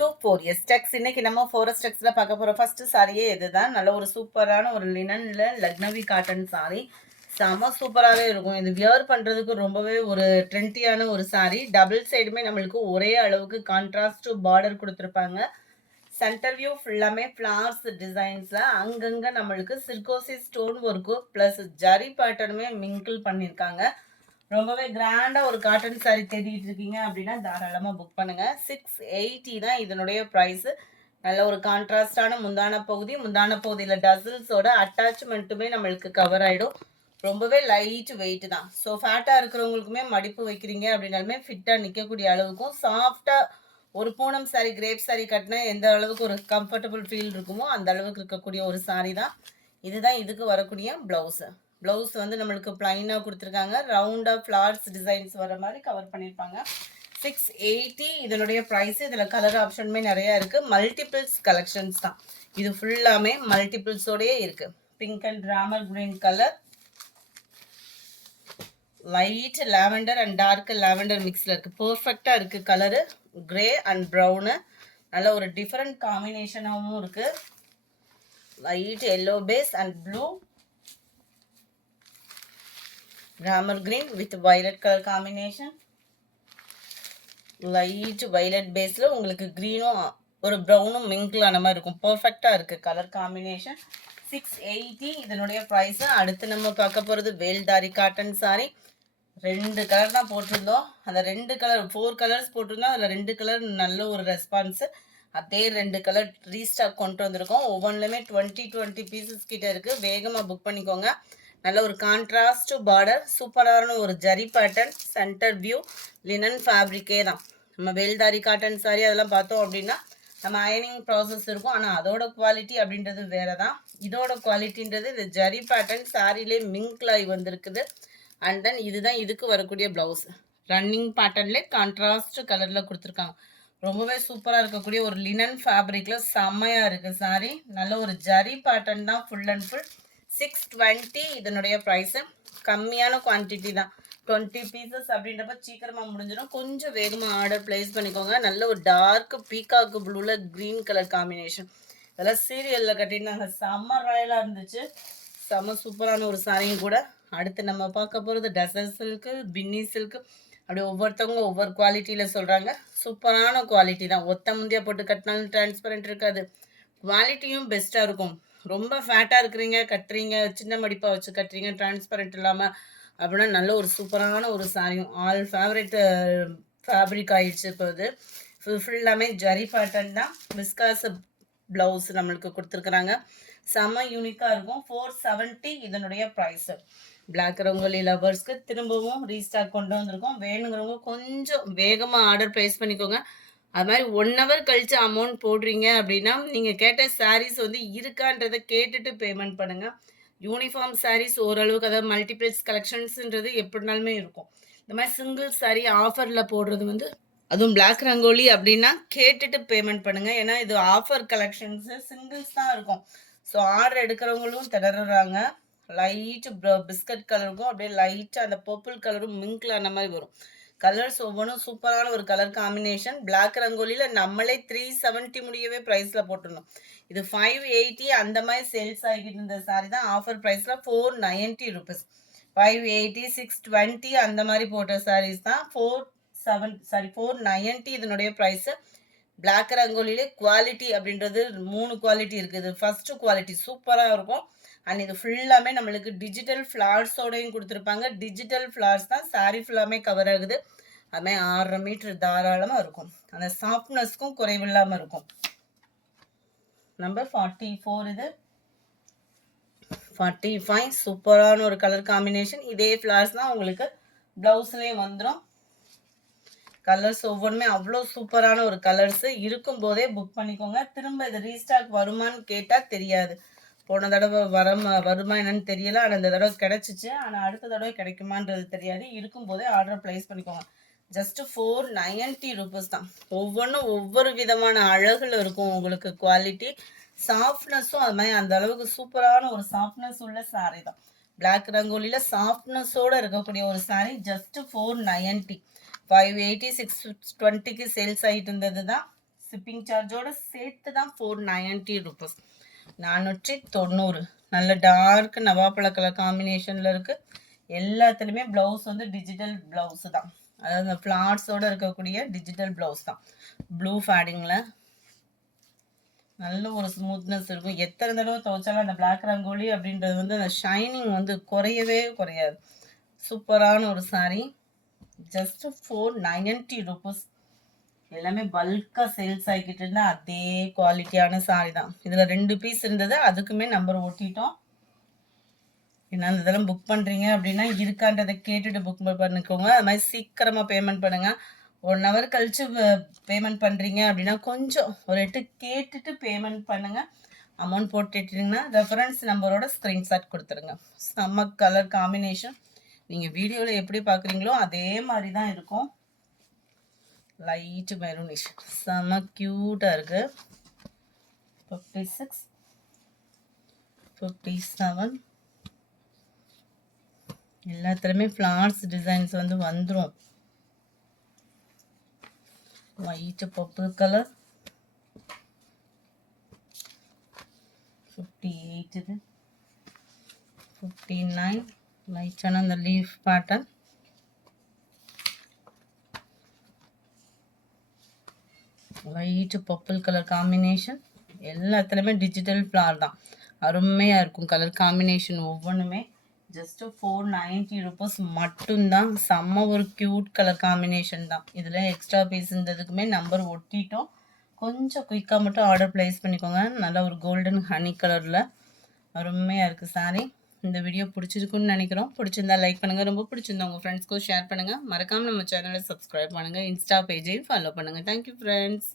to 4S Tex. இன்னைக்கு நம்ம 4S Texல பார்க்க போற ஃபர்ஸ்ட் சாரியே இதுதான். நல்ல ஒரு சூப்பரான ஒரு லினன்ல லக்னவி காட்டன் சாரி. செம சூப்பராகவே இருக்கும். இது வியர் பண்ணுறதுக்கு ரொம்பவே ஒரு ட்ரெண்டியான ஒரு சாரி. டபுள் சைடுமே நம்மளுக்கு ஒரே அளவுக்கு கான்ட்ராஸ்ட் பார்டர் கொடுத்துருப்பாங்க. சென்டர் வியூ ஃபுல்லாமே ஃப்ளார்ஸ் டிசைன்ஸில் அங்கங்கே நம்மளுக்கு சிர்கோசி ஸ்டோன் ஒர்க்கு ப்ளஸ் ஜரி பேட்டர்னுமே மிங்கிள் பண்ணியிருக்காங்க. ரொம்பவே கிராண்டாக ஒரு காட்டன் சாரி தேடிட்டு இருக்கீங்க அப்படின்னா தாராளமாக புக் பண்ணுங்கள். 680 தான் இதனுடைய ப்ரைஸு. நல்ல ஒரு கான்ட்ராஸ்டான முந்தான பகுதியில் டசில்ஸோட அட்டாச்மெண்ட்டுமே நம்மளுக்கு கவர் ஆகிடும். ரொம்பவே லைட் வெயிட் தான். ஸோ ஃபேட்டாக இருக்கிறவங்களுக்குமே மடிப்பு வைக்கிறீங்க அப்படின்னாலுமே ஃபிட்டாக நிற்கக்கூடிய அளவுக்கும் சாஃப்டாக ஒரு பூனம் சாரி கிரேப் சாரி கட்டினா எந்த அளவுக்கு ஒரு கம்ஃபர்டபுள் ஃபீல் இருக்குமோ அந்த அளவுக்கு இருக்கக்கூடிய ஒரு சாரி தான். இதுதான் இதுக்கு வரக்கூடிய ப்ளவுஸு. ப்ளவுஸ் வந்து நம்மளுக்கு பிளைனாக கொடுத்துருக்காங்க. ரவுண்டாக ஃப்ளார்ஸ் டிசைன்ஸ் வர மாதிரி கவர் பண்ணியிருப்பாங்க. 680 இதனுடைய ப்ரைஸ். இதில் கலர் ஆப்ஷனுமே நிறையா இருக்குது. மல்டிபிள்ஸ் கலெக்ஷன்ஸ் தான் இது. ஃபுல்லாமே மல்டிபிள்ஸோடையே இருக்குது. Pink and Ramar green colour, light lavender and dark lavender மிக்ஸில் இருக்குது. பர்ஃபெக்டாக இருக்குது கலரு. கிரே அண்ட் ப்ரௌனு நல்ல ஒரு டிஃப்ரெண்ட் காம்பினேஷனாகவும் இருக்குது. Light yellow base and blue, Ramar green with violet colour combination. Light violet பேஸில் உங்களுக்கு க்ரீனும் ஒரு ப்ரௌனும் மிங்கிளான மாதிரி இருக்கும். பர்ஃபெக்டாக இருக்குது கலர் காம்பினேஷன். 680 இதனுடைய ப்ரைஸு. அடுத்து நம்ம பார்க்க போகிறது வேல்தாரி காட்டன் சாரி. 2 கலர் தான் போட்டிருந்தோம். அந்த 2 கலர் 4 கலர்ஸ் போட்டிருந்தோம். அதில் 2 கலர் நல்ல ஒரு ரெஸ்பான்ஸு. அதே 2 கலர் ரீஸ்டாக் கொண்டு வந்திருக்கோம். ஒவ்வொன்றுலையுமே 20 பீசஸ் கிட்ட இருக்குது. வேகமாக புக் பண்ணிக்கோங்க. நல்ல ஒரு கான்ட்ராஸ்ட் பார்டர், சூப்பரான ஒரு zari pattern, centre view, linen ஃபேப்ரிக்கே தான். நம்ம வேல்தாரி காட்டன் சாரி அதெல்லாம் பார்த்தோம் அப்படின்னா நம்ம அயனிங் ப்ராசஸ் இருக்கும். ஆனால் அதோட குவாலிட்டி அப்படின்றது வேறு தான். இதோட குவாலிட்டின்றது இந்த ஜரி பேட்டர்ன் சாரிலே மிங்க்லாய் வந்திருக்குது. அண்ட் தென் இதுதான் இதுக்கு வரக்கூடிய ப்ளவுஸ். ரன்னிங் பேட்டர்ன்லே கான்ட்ராஸ்ட் கலரில் கொடுத்துருக்காங்க. ரொம்பவே சூப்பராக இருக்கக்கூடிய ஒரு லினன் ஃபேப்ரிக்கில் செம்மையாக இருக்குது சாரி. நல்ல ஒரு ஜரி பேட்டர்ன் தான் ஃபுல் அண்ட் ஃபுல். 620 இதனுடைய ப்ரைஸு. கம்மியான குவான்டிட்டி தான். 20 பீசஸ் அப்படின்றப்ப சீக்கிரமாக முடிஞ்சிடும். கொஞ்சம் வேகமாக ஆர்டர் ப்ளேஸ் பண்ணிக்கோங்க. நல்ல ஒரு டார்க் பீகாக்கு ப்ளூவில் க்ரீன் கலர் காம்பினேஷன். இதெல்லாம் சீரியலில் கட்டினாங்க. செம்ம ராயலாக இருந்துச்சு. செம்ம சூப்பரான ஒரு சாரியும் கூட. அடுத்து நம்ம பார்க்க போகிறது டசர் சில்க்கு, பின்னி சில்க்கு. அப்படி ஒவ்வொருத்தவங்க ஒவ்வொரு குவாலிட்டியில் சொல்கிறாங்க. சூப்பரான குவாலிட்டி தான். ஒத்த முந்தியாக போட்டு கட்டினாலும் டிரான்ஸ்பரண்ட் இருக்காது. குவாலிட்டியும் பெஸ்ட்டாக இருக்கும். ரொம்ப ஃபேட்டாக இருக்கிறீங்க, கட்டுறீங்க, சின்ன மடிப்பாக வச்சு கட்டுறீங்க, டிரான்ஸ்பரண்ட் இல்லாமல் அப்படின்னா நல்ல ஒரு சூப்பரான ஒரு சாரியும். ஆல் ஃபேவரட் ஃபேப்ரிக் ஆகிடுச்சு. இப்போ இது ஃபுல்லாமே ஜரி பேட்டர்ன் தான். விஸ்காஸ் ப்ளவுஸ் நம்மளுக்கு கொடுத்துருக்குறாங்க. செம்ம யூனிக்காக இருக்கும். 470 இதனுடைய ப்ரைஸு. பிளாக் ரங்கோலி லவர்ஸ்க்கு திரும்பவும் ரீஸ்டாக் கொண்டு வந்திருக்கோம். வேணுங்கிறவங்க கொஞ்சம் வேகமாக ஆர்டர் ப்ளேஸ் பண்ணிக்கோங்க. அது மாதிரி 1 hour கழித்து அமௌண்ட் போடுறீங்க அப்படின்னா நீங்கள் கேட்ட சாரீஸ் வந்து இருக்கான்றதை கேட்டுட்டு பேமெண்ட் பண்ணுங்கள். யூனிஃபார்ம் சாரீஸ் ஓரளவுக்கு, அதாவது மல்டிபிள்ஸ் கலெக்ஷன்ஸுன்றது எப்படினாலுமே இருக்கும். இந்த மாதிரி சிங்கிள் சாரீ ஆஃபரில் போடுறது வந்து, அதுவும் பிளாக் ரங்கோலி அப்படின்னா கேட்டுட்டு பேமெண்ட் பண்ணுங்கள். ஏன்னா இது ஆஃபர் கலெக்ஷன்ஸு, சிங்கிள்ஸ் தான் இருக்கும். ஸோ ஆர்டர் எடுக்கிறவங்களும் திணறாங்க. லைட்டு பிஸ்கட் கலருக்கும் அப்படியே லைட்டாக அந்த பர்பிள் கலரும் மிங்கில் அந்த மாதிரி வரும். கலர்ஸ் ஒவ்வொன்றும் சூப்பரான ஒரு கலர் காம்பினேஷன். பிளாக் ரங்கோலியில் நம்மளே 370 முடியவே ப்ரைஸில் போட்டுருந்தோம். இது 580 அந்த மாதிரி சேல்ஸ் ஆகிட்டு இருந்த சாரி தான் ஆஃபர் ப்ரைஸில் 490 ருபீஸ். 580, 620 அந்த மாதிரி போட்ட சாரீஸ் தான் 490 இதனுடைய ப்ரைஸு. பிளாக் ரங்கோலியிலே குவாலிட்டி அப்படின்றது 3 குவாலிட்டி இருக்குது. ஃபஸ்ட்டு குவாலிட்டி சூப்பராக இருக்கும். அண்ட் இது ஃபுல்லாமே நம்மளுக்கு டிஜிட்டல் ஃப்ளார்ஸோடையும் கொடுத்துருப்பாங்க. டிஜிட்டல் ஃப்ளார்ஸ் தான் சாரீ ஃபுல்லாமே கவர் ஆகுது. அதுமாதிரி 6.5 மீட்டர் தாராளமாக இருக்கும். அந்த சாஃப்ட்னஸ்க்கும் குறைவில்லாமல் இருக்கும். நம்பர் 44 இது. 45 சூப்பரான ஒரு கலர் காம்பினேஷன். இதே ஃப்ளார்ஸ் தான் உங்களுக்கு ப்ளவுஸ்லேயும் வந்துடும். கலர்ஸ் ஒவ்வொன்றுமே அவ்வளோ சூப்பரான ஒரு கலர்ஸு. இருக்கும்போதே புக் பண்ணிக்கோங்க. திரும்ப இது ரீஸ்டாக் வருமானு கேட்டால் தெரியாது. போன தடவை வருமா என்னன்னு தெரியல. ஆனால் இந்த தடவை கிடச்சிச்சு. ஆனால் அடுத்த தடவை கிடைக்குமான்றது தெரியாது. இருக்கும்போதே ஆர்டர் ப்ளேஸ் பண்ணிக்கோங்க. ஜஸ்ட்டு 490 ருபீஸ் தான். ஒவ்வொன்றும் ஒவ்வொரு விதமான அழகில் இருக்கும். உங்களுக்கு குவாலிட்டி சாஃப்ட்னஸும் அது மாதிரி அந்த அளவுக்கு சூப்பரான ஒரு சாஃப்ட்னஸ் உள்ள சாரீ தான். பிளாக் ரங்கோலியில் சாஃப்ட்னஸோடு இருக்கக்கூடிய ஒரு சாரீ. ஜஸ்ட்டு 490. 580, 620க்கு சேல்ஸ் ஆகிட்டு இருந்தது தான். ஷிப்பிங் சார்ஜோட சேர்த்து தான் 490 ருபீஸ். 490. நல்ல டார்க் நவாப்பழ கலர் காம்பினேஷனில் இருக்குது. எல்லாத்துலேயுமே ப்ளவுஸ் வந்து டிஜிட்டல் ப்ளவுஸு தான், அதாவது இந்த ஃப்ளார்ஸோடு இருக்கக்கூடிய டிஜிட்டல் ப்ளவுஸ் தான். ப்ளூ ஃபேடிங்கில் நல்ல ஒரு ஸ்மூத்னஸ் இருக்கும். எத்தனை தடவை துவைச்சாலும் அந்த பிளாக் ரங்கோலி அப்படின்றது வந்து அந்த ஷைனிங் வந்து குறையவே குறையாது. சூப்பரான ஒரு சாரீ. Just 490 rupees. எல்லாமே பல்காக சேல்ஸ் ஆகிக்கிட்டு இருந்தால் அதே குவாலிட்டியான சாரீ தான். இதில் 2 பீஸ் இருந்தது, அதுக்குமே நம்பர் ஒட்டிட்டோம். ஏன்னா அந்த இதெல்லாம் புக் பண்ணுறீங்க அப்படின்னா இருக்கான்றதை கேட்டுட்டு புக் பண்ணிக்கோங்க. அது மாதிரி சீக்கிரமாக பேமெண்ட் பண்ணுங்கள். 1 ஹவர் கழித்து பேமெண்ட் பண்ணுறீங்க அப்படின்னா கொஞ்சம் ஒரு 8 கேட்டுட்டு பேமெண்ட் பண்ணுங்கள். அமௌண்ட் போட்டுட்டிங்கன்னா ரெஃபரன்ஸ் நம்பரோட ஸ்க்ரீன்ஷாட் கொடுத்துருங்க. செம்ம கலர் காம்பினேஷன். நீங்கள் வீடியோவில் எப்படி பார்க்குறீங்களோ அதே மாதிரி தான் இருக்கும். லைட் மெரூனிஷ் செம்ம க்யூட்டாக இருக்குது. 56, 57 எல்லாத்துலேயுமே ஃப்ளார்ஸ் டிசைன்ஸ் வந்து வந்துடும். ஒயிட் பர்பிள் கலர் 58 இது 59 லைட்டான அந்த leaf pattern. Light purple colour combination. எல்லாத்துலேயுமே டிஜிட்டல் ஃப்ளார் தான். அருமையாக இருக்கும் கலர் காம்பினேஷன் ஒவ்வொன்றுமே. ஜஸ்ட்டு 490 ருபீஸ் மட்டும்தான். செம்ம ஒரு க்யூட் கலர் காம்பினேஷன் தான். இதில் எக்ஸ்ட்ரா பீஸ் இருந்ததுக்குமே நம்பர் ஒட்டிட்டோம். கொஞ்சம் குயிக்காக மட்டும் ஆர்டர் ப்ளேஸ் பண்ணிக்கோங்க. நல்லா ஒரு கோல்டன் ஹனி கலரில் அருமையாக இருக்குது சாரீ. இந்த வீடியோ பிடிச்சிருக்குன்னு நினைக்கிறோம். பிடிச்சிருந்தா லைக் பண்ணுங்கள். ரொம்ப பிடிச்சிருந்தா உங்கள் ஃப்ரெண்ட்ஸ்க்கும் ஷேர் பண்ணுங்கள். மறக்காமல் நம்ம சேனலை சப்ஸ்கிரைப் பண்ணுங்கள். இன்ஸ்டா பேஜையும் ஃபாலோ பண்ணுங்கள். Thank you friends.